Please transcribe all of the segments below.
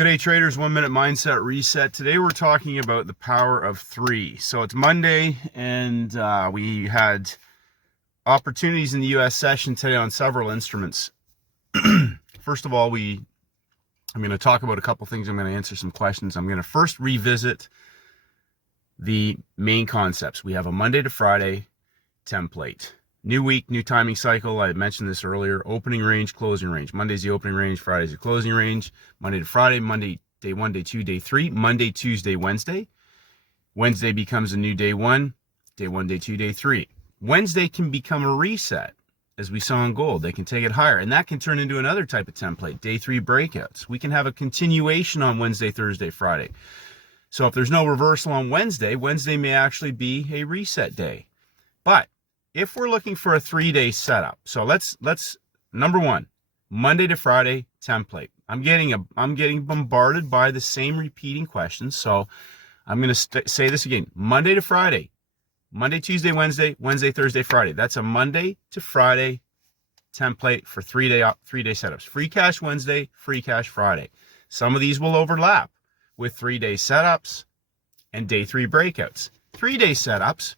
Good day, traders. 1 minute mindset reset. Today we're talking about the power of three. So it's Monday, and we had opportunities in the U.S. session today on several instruments. First of all, I'm going to talk about a couple things. I'm going to answer some questions. I'm going to first revisit the main concepts. We have a Monday to Friday template. New week, new timing cycle. I had mentioned this earlier. Opening range, closing range. Monday's the opening range, Friday's the closing range. Monday to Friday, Monday, day 1, day 2, day 3. Monday, Tuesday, Wednesday. Wednesday becomes a new day 1, day 1, day 2, day 3. Wednesday can become a reset, as we saw in gold. They can take it higher, and that can turn into another type of template, day 3 breakouts. We can have a continuation on Wednesday, Thursday, Friday. So if there's no reversal on Wednesday, Wednesday may actually be a reset day. But if we're looking for a 3-day setup, so let's number one, Monday to Friday template. I'm getting bombarded by the same repeating questions, so I'm going to say this again. Monday to Friday, Monday, Tuesday, Wednesday, Wednesday, Thursday, Friday. That's a Monday to Friday template for 3-day setups. Free cash Wednesday, free cash Friday. Some of these will overlap with 3-day setups and day 3 breakouts. 3-day setups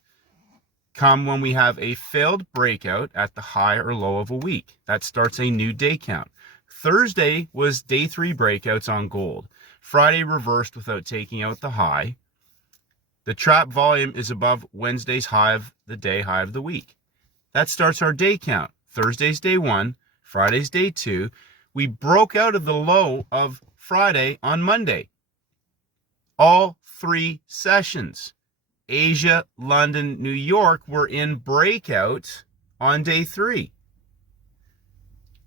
come when we have a failed breakout at the high or low of a week. That starts a new day count. Thursday was day 3 breakouts on gold. Friday reversed without taking out the high. The trap volume is above Wednesday's high of the day, high of the week. That starts our day count. Thursday's day 1, Friday's day 2. We broke out of the low of Friday on Monday. All 3 sessions, Asia, London, New York, were in breakout on day 3.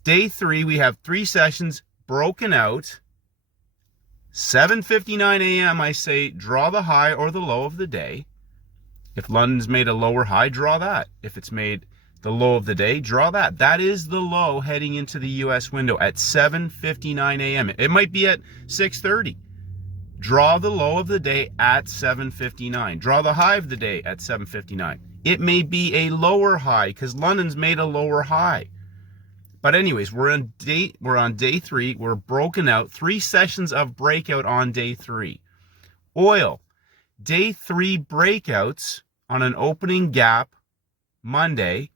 Day 3, we have 3 sessions broken out. 7:59 a.m., I say, draw the high or the low of the day. If London's made a lower high, draw that. If it's made the low of the day, draw that. That is the low heading into the U.S. window at 7:59 a.m. It might be at 6:30. Draw the low of the day at 7:59. Draw the high of the day at 7:59. It may be a lower high because London's made a lower high. But anyways, we're on day 3. We're broken out. 3 sessions of breakout on day 3. Oil, day 3 breakouts on an opening gap Monday.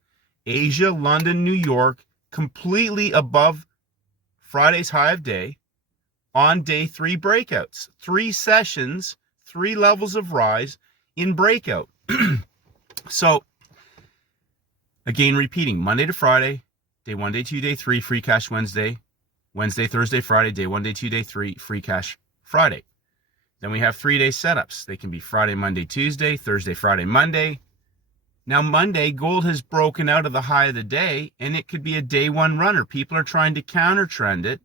Asia, London, New York, completely above Friday's high of day. On day 3 breakouts, 3 sessions, 3 levels of rise in breakout. So again, repeating, Monday to Friday, day 1, day 2, day 3, free cash Wednesday, Wednesday, Thursday, Friday, day 1, day 2, day 3, free cash Friday. Then we have 3-day setups. They can be Friday, Monday, Tuesday, Thursday, Friday, Monday. Now Monday, gold has broken out of the high of the day, and it could be a day 1 runner. People are trying to counter trend it.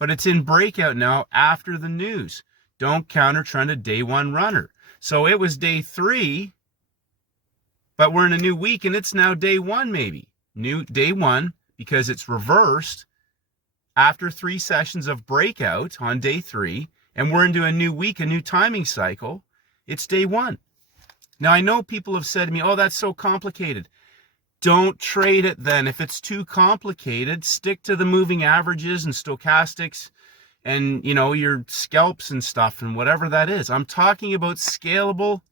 But it's in breakout now after the news. Don't counter trend a day 1 runner. So it was day 3, but we're in a new week and it's now day 1 maybe. New day 1 because it's reversed after 3 sessions of breakout on day 3, and we're into a new week, a new timing cycle. It's day 1. Now I know people have said to me, oh, that's so complicated. Don't trade it then. If it's too complicated, stick to the moving averages and stochastics and, your scalps and stuff and whatever that is. I'm talking about scalable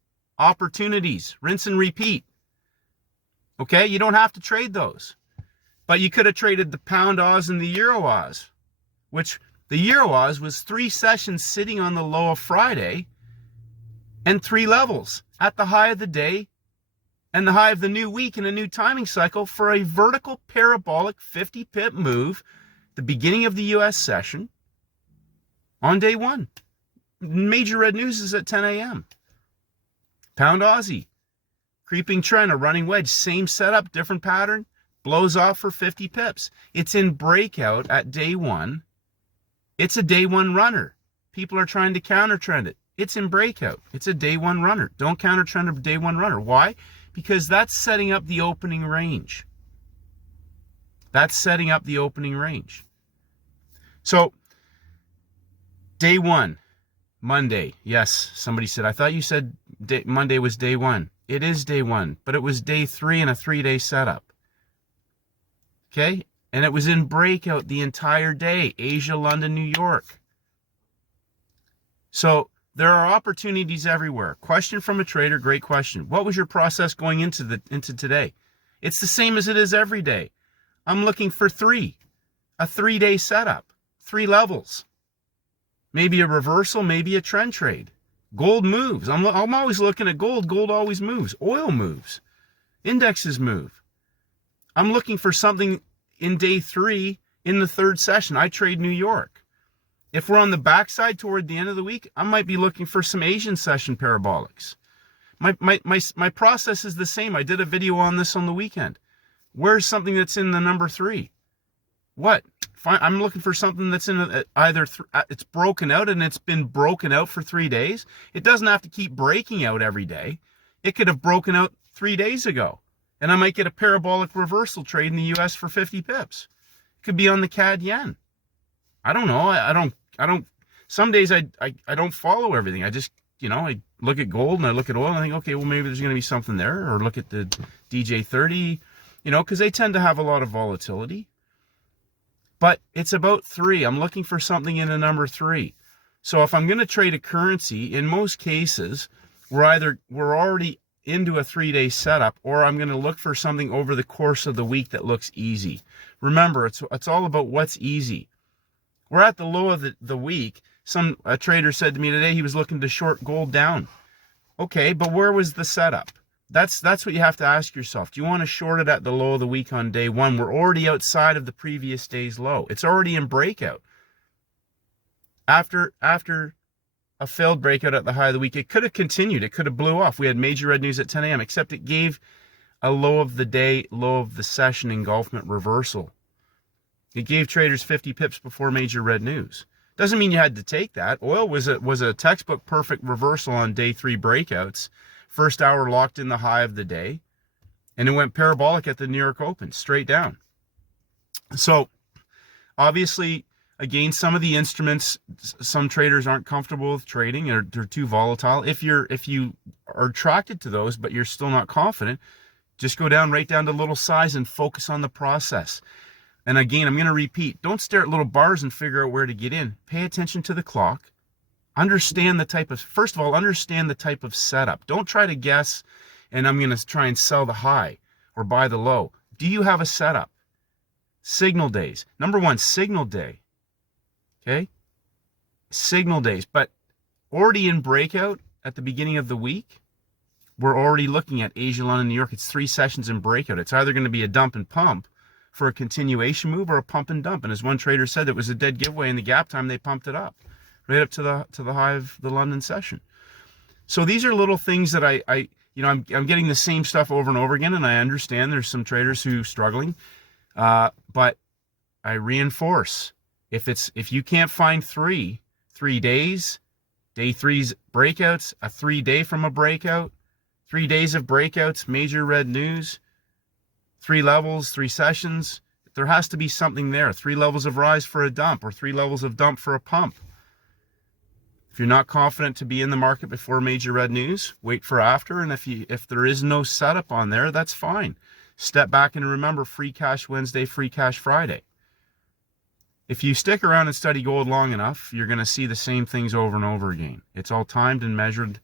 opportunities. Rinse and repeat. Okay? You don't have to trade those. But you could have traded the pound Oz and the Euro Oz, which the Euro Oz was 3 sessions sitting on the low of Friday and 3 levels at the high of the day and the high of the new week in a new timing cycle for a vertical parabolic 50-pip move, the beginning of the U.S. session on day 1. Major red news is at 10 a.m. Pound Aussie, creeping trend, a running wedge, same setup, different pattern, blows off for 50 pips. It's in breakout at day 1. It's a day 1 runner. People are trying to counter trend it. It's in breakout. It's a day 1 runner. Don't counter trend a day 1 runner. Why? Because that's setting up the opening range. That's setting up the opening range. So, day 1, Monday. Yes, somebody said, I thought you said Monday was day 1. It is day 1, but it was day 3 in a 3-day setup. Okay? And it was in breakout the entire day. Asia, London, New York. So there are opportunities everywhere. Question from a trader, great question. What was your process going into today? It's the same as it is every day. I'm looking for a 3-day setup, 3 levels. Maybe a reversal, maybe a trend trade. Gold moves. I'm always looking at gold. Gold always moves. Oil moves. Indexes move. I'm looking for something in day 3 in the 3rd session. I trade New York. If we're on the backside toward the end of the week, I might be looking for some Asian session parabolics. My process is the same. I did a video on this on the weekend. Where's something that's in the number 3? What? Fine. I'm looking for something that's in it's broken out and it's been broken out for 3 days. It doesn't have to keep breaking out every day. It could have broken out 3 days ago. And I might get a parabolic reversal trade in the US for 50 pips. It could be on the CAD yen. I don't know. I don't, some days I don't follow everything. I just, I look at gold and I look at oil and I think, okay, well, maybe there's going to be something there. Or look at the DJ30, because they tend to have a lot of volatility. But it's about 3. I'm looking for something in a number 3. So if I'm going to trade a currency, in most cases, we're already into a 3-day setup, or I'm going to look for something over the course of the week that looks easy. Remember, it's all about what's easy. We're at the low of the week. A trader said to me today he was looking to short gold down. Okay, but where was the setup? That's what you have to ask yourself. Do you want to short it at the low of the week on day 1? We're already outside of the previous day's low. It's already in breakout. After a failed breakout at the high of the week, it could have continued. It could have blew off. We had major red news at 10 a.m., except it gave a low of the day, low of the session engulfment reversal. It gave traders 50 pips before major red news. Doesn't mean you had to take that. Oil was a textbook perfect reversal on day 3 breakouts. First hour locked in the high of the day, and it went parabolic at the New York Open, straight down. So obviously, again, some of the instruments, some traders aren't comfortable with trading, or they're too volatile. If you are attracted to those, but you're still not confident, just go right down to little size and focus on the process. And again, I'm going to repeat, don't stare at little bars and figure out where to get in. Pay attention to the clock. Understand first of all, understand the type of setup. Don't try to guess, and I'm going to try and sell the high or buy the low. Do you have a setup? Signal days. Number 1, signal day. Okay? Signal days. But already in breakout at the beginning of the week, we're already looking at Asia, London, New York. It's 3 sessions in breakout. It's either going to be a dump and pump for a continuation move or a pump and dump. And as one trader said, it was a dead giveaway in the gap time. They pumped it up right up to the high of the London session. So these are little things that I'm getting the same stuff over and over again, and I understand there's some traders who are struggling, but I reinforce, if you can't find 3 days, day 3's breakouts, a 3-day from a breakout, 3 days of breakouts, major red news, 3 levels, 3 sessions, there has to be something there. 3 levels of rise for a dump, or 3 levels of dump for a pump. If you're not confident to be in the market before major red news, wait for after. And if there is no setup on there, that's fine. Step back and remember free cash Wednesday, free cash Friday. If you stick around and study gold long enough, you're going to see the same things over and over again. It's all timed and measured.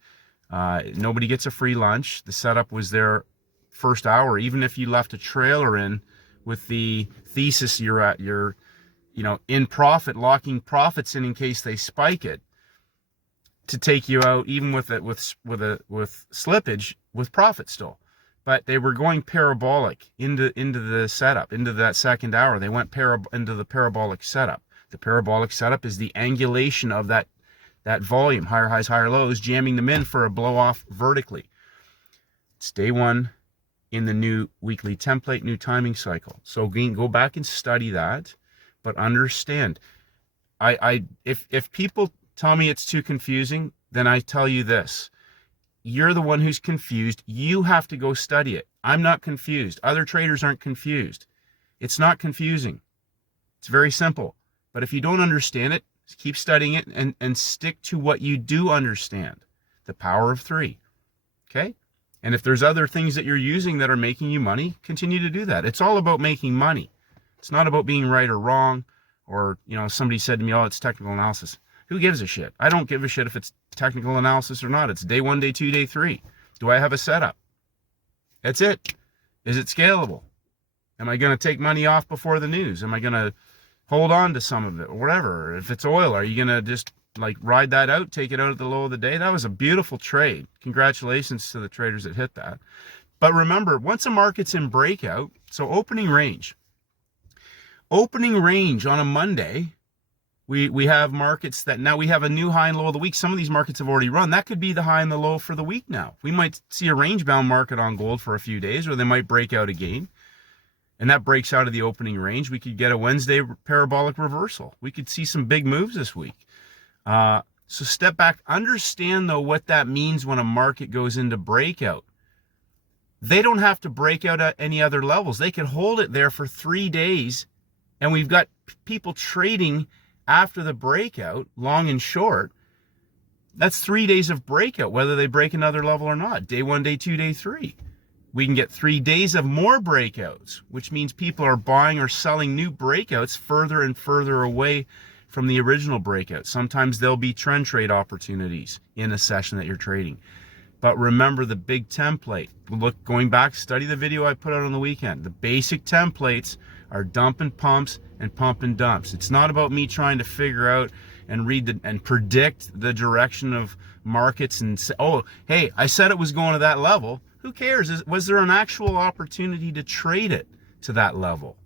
Nobody gets a free lunch. The setup was there first hour. Even if you left a trailer in with the thesis you're in profit, locking profits in case they spike it, to take you out, even with slippage, with profit still. But they were going parabolic into the setup, into that second hour. They went into the parabolic setup. The parabolic setup is the angulation of that volume, higher highs, higher lows, jamming them in for a blow off vertically. It's day 1 in the new weekly template, new timing cycle. So again, go back and study that, but understand. If people tell me it's too confusing, then I tell you this. You're the one who's confused. You have to go study it. I'm not confused. Other traders aren't confused. It's not confusing. It's very simple. But if you don't understand it, keep studying it and stick to what you do understand. The power of 3. Okay? And if there's other things that you're using that are making you money, continue to do that. It's all about making money. It's not about being right or wrong, or, somebody said to me, oh, it's technical analysis. Who gives a shit? I don't give a shit if it's technical analysis or not. It's day 1, day 2, day 3. Do I have a setup? That's it. Is it scalable? Am I going to take money off before the news? Am I going to hold on to some of it or whatever? If it's oil, are you going to just like ride that out, take it out at the low of the day? That was a beautiful trade. Congratulations to the traders that hit that. But remember, once a market's in breakout, so opening range on a Monday, we have markets that now we have a new high and low of the week. Some of these markets have already run. That could be the high and the low for the week now. We might see a range-bound market on gold for a few days, or they might break out again. And that breaks out of the opening range. We could get a Wednesday parabolic reversal. We could see some big moves this week. So step back. Understand, though, what that means when a market goes into breakout. They don't have to break out at any other levels. They can hold it there for 3 days, and we've got people trading after the breakout, long and short. That's 3 days of breakout, whether they break another level or not. Day 1, day 2, day 3. We can get 3 days of more breakouts, which means people are buying or selling new breakouts further and further away from the original breakout. Sometimes there'll be trend trade opportunities in a session that you're trading. But remember the big template. Look, going back, study the video I put out on the weekend. The basic templates are dump and pumps and pump and dumps. It's not about me trying to figure out and read and predict the direction of markets and say, oh, hey, I said it was going to that level. Who cares? Was there an actual opportunity to trade it to that level?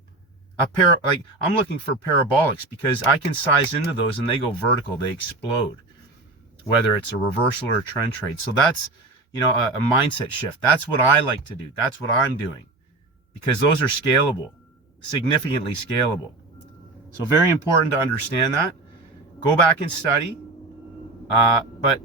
I'm looking for parabolics because I can size into those and they go vertical, they explode, whether it's a reversal or a trend trade. So that's, a mindset shift. That's what I like to do. That's what I'm doing because those are scalable, significantly scalable. So very important to understand that. Go back and study. But,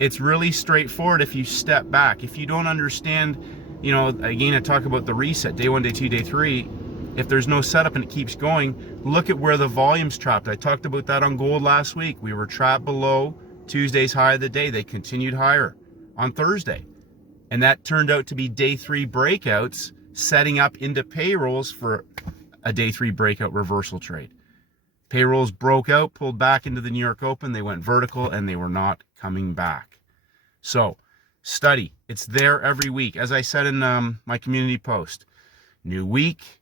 it's really straightforward if you step back. If you don't understand, again, I talk about the reset, day 1, day 2, day 3. If there's no setup and it keeps going, look at where the volume's trapped. I talked about that on gold last week. We were trapped below Tuesday's high of the day. They continued higher on Thursday. And that turned out to be day 3 breakouts, setting up into payrolls for a day 3 breakout reversal trade. Payrolls broke out, pulled back into the New York Open. They went vertical and they were not coming back. So study. It's there every week. As I said in my community post, new week,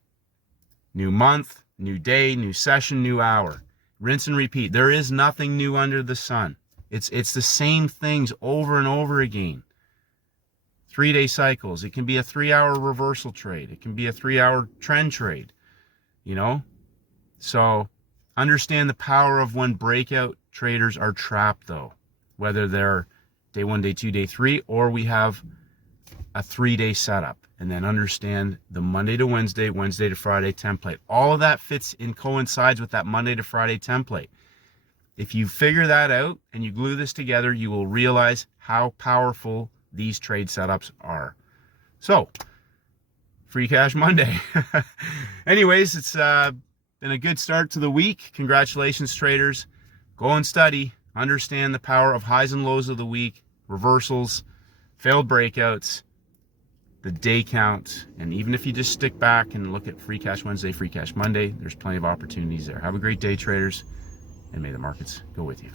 new month, new day, new session, new hour. Rinse and repeat. There is nothing new under the sun. It's the same things over and over again. 3-day cycles. It can be a 3-hour reversal trade. It can be a 3-hour trend trade. So understand the power of when breakout traders are trapped, though, whether they're day 1, day 2, day 3, or we have a 3-day setup. And then understand the Monday to Wednesday, Wednesday to Friday template. All of that fits and coincides with that Monday to Friday template. If you figure that out and you glue this together, you will realize how powerful these trade setups are. So, Free Cash Monday. Anyways, it's been a good start to the week. Congratulations, traders. Go and study. Understand the power of highs and lows of the week, reversals, failed breakouts, the day count, and even if you just stick back and look at Free Cash Wednesday, Free Cash Monday, there's plenty of opportunities there. Have a great day, traders, and may the markets go with you.